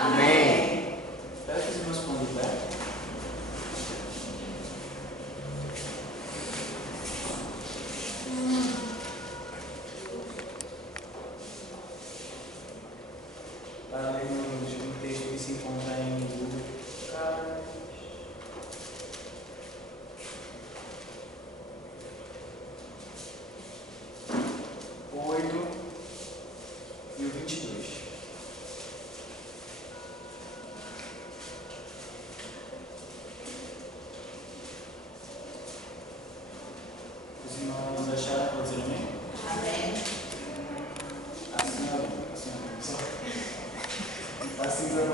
Amém. Espero que os irmãos ficam de pé. Para lermos um texto que se encontra em Lucas 8 e o 22. Os irmãos acharam? Pode dizer amém? Amém. Assim também.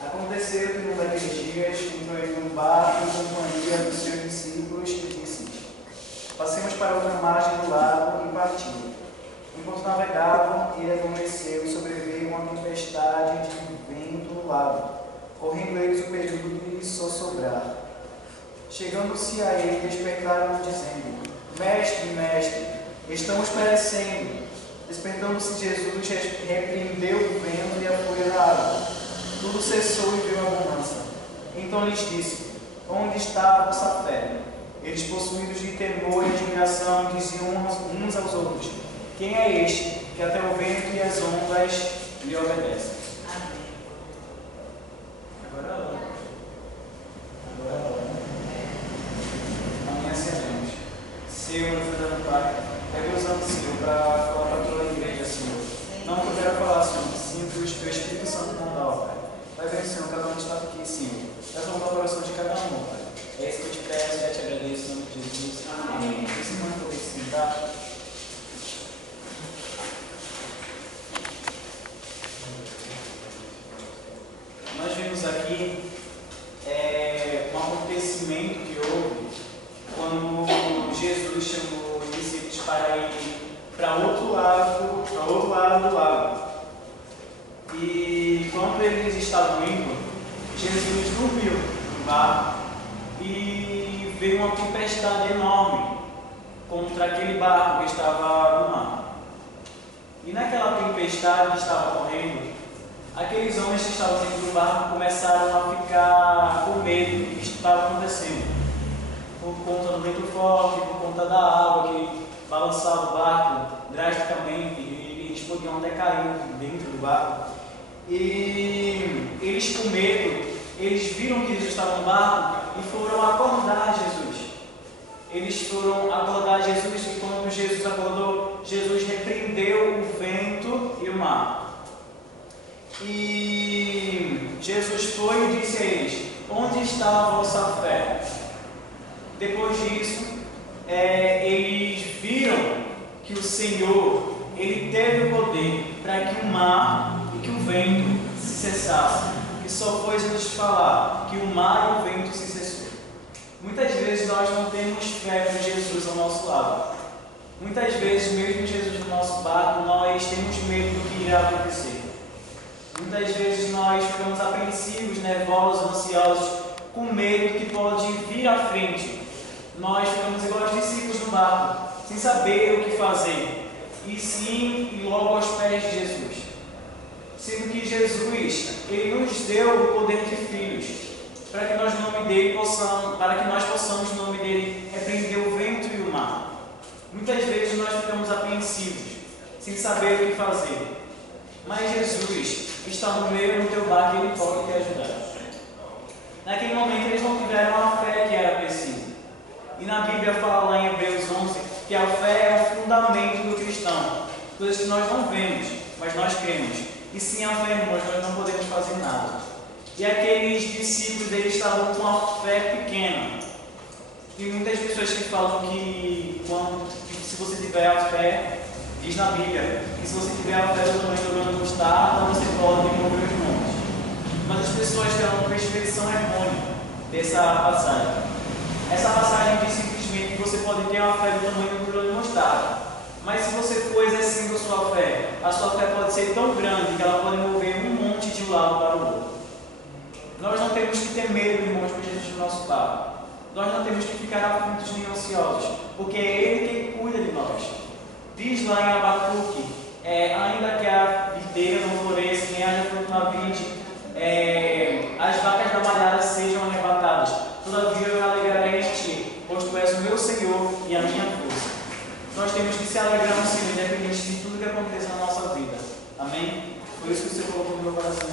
Aconteceu que num daqueles dias entrou ele num barco em companhia dos seus discípulos e disse: passemos para outra margem do lago e partiu. Enquanto navegavam, ele adormeceu e sobreveio uma tempestade de vento no lago, correndo eles o período de sossobrar. Chegando-se a ele, despertaram-no dizendo: Mestre, mestre, estamos perecendo. Despertando-se Jesus, repreendeu o vento e a fúria da água. Tudo cessou e veio a bonança. Então lhes disse: onde está a vossa fé? Eles, possuídos de temor e admiração, diziam uns aos outros: quem é este que até o vento e as ondas lhe obedecem? Amém. Agora é a hora. Agora é a hora. Amanhã seremos. Senhor, Santo Pai, pega os anos, Senhor, para falar para toda a igreja, Senhor. Não que eu quero falar, Senhor, sim, que o Teu Espírito Santo não dá, Pai. Vai ver, Senhor, cada um está aqui, Senhor. Traz uma coração de cada um, Pai. É isso que eu te peço, já te agradeço, em nome de Jesus. Amém. Esse irmão poder se sentar. Nós vimos aqui um acontecimento que houve quando Jesus chamou os discípulos para ir para outro lado do lago. E quando eles estavam indo, Jesus dormiu no barco e veio uma tempestade enorme contra aquele barco que estava no mar. E naquela tempestade que estava correndo, aqueles homens que estavam dentro do barco começaram a ficar com medo do que estava acontecendo, por conta do vento forte, por conta da água que balançava o barco drasticamente, e eles podiam até cair dentro do barco. E eles, com medo, eles viram que Jesus estava no barco e foram acordar Jesus. Eles foram acordar Jesus e quando Jesus acordou, Jesus repreendeu o vento e o mar. E Jesus foi e disse a eles: onde está a vossa fé? Depois disso, eles viram que o Senhor, Ele teve o poder para que o mar e que o vento se cessassem. Que só foi Jesus falar que o mar e o vento se cessou. Muitas vezes nós não temos fé com Jesus ao nosso lado. Muitas vezes, mesmo Jesus no nosso barco, nós temos medo do que irá acontecer. Muitas vezes nós ficamos apreensivos, nervosos, ansiosos, com medo do que pode vir à frente. Nós ficamos igual aos discípulos no barco, sem saber o que fazer, e sim ir logo aos pés de Jesus. Sendo que Jesus, Ele nos deu o poder de filhos, para que nós, no nome dele, possamos, no nome dele, repreender o vento e o mar. Muitas vezes nós ficamos apreensivos, sem saber o que fazer. Mas Jesus está no meio do teu barco e Ele pode te ajudar. Naquele momento eles não tiveram a fé que era preciso. E na Bíblia fala lá em Hebreus 11 que a fé é o fundamento do cristão. Coisas que nós não vemos, mas nós cremos. E sem a fé, irmãos, nós não podemos fazer nada. E aqueles discípulos, eles estavam com uma fé pequena. E muitas pessoas que falam que se você tiver a fé, diz na Bíblia, que se você tiver a fé do tamanho do grão de mostarda, você pode mover os montes. Mas as pessoas têm uma percepção errônea dessa passagem. Essa passagem diz simplesmente que você pode ter uma fé do tamanho do grão de mostarda. Mas se você for exercendo a sua fé pode ser tão grande que ela pode mover um monte de um lado para o outro. Nós não temos que ter medo, irmãos, com Jesus no nosso barco. Nós não temos que ficar aflitos nem ansiosos, porque é Ele quem cuida de nós. Diz lá em Abacuque, ainda que a videira não floresça, nem a Senhor e a minha força. Nós temos que se alegrar no Senhor, independente de tudo que aconteça na nossa vida. Amém? Foi isso que você colocou no meu coração.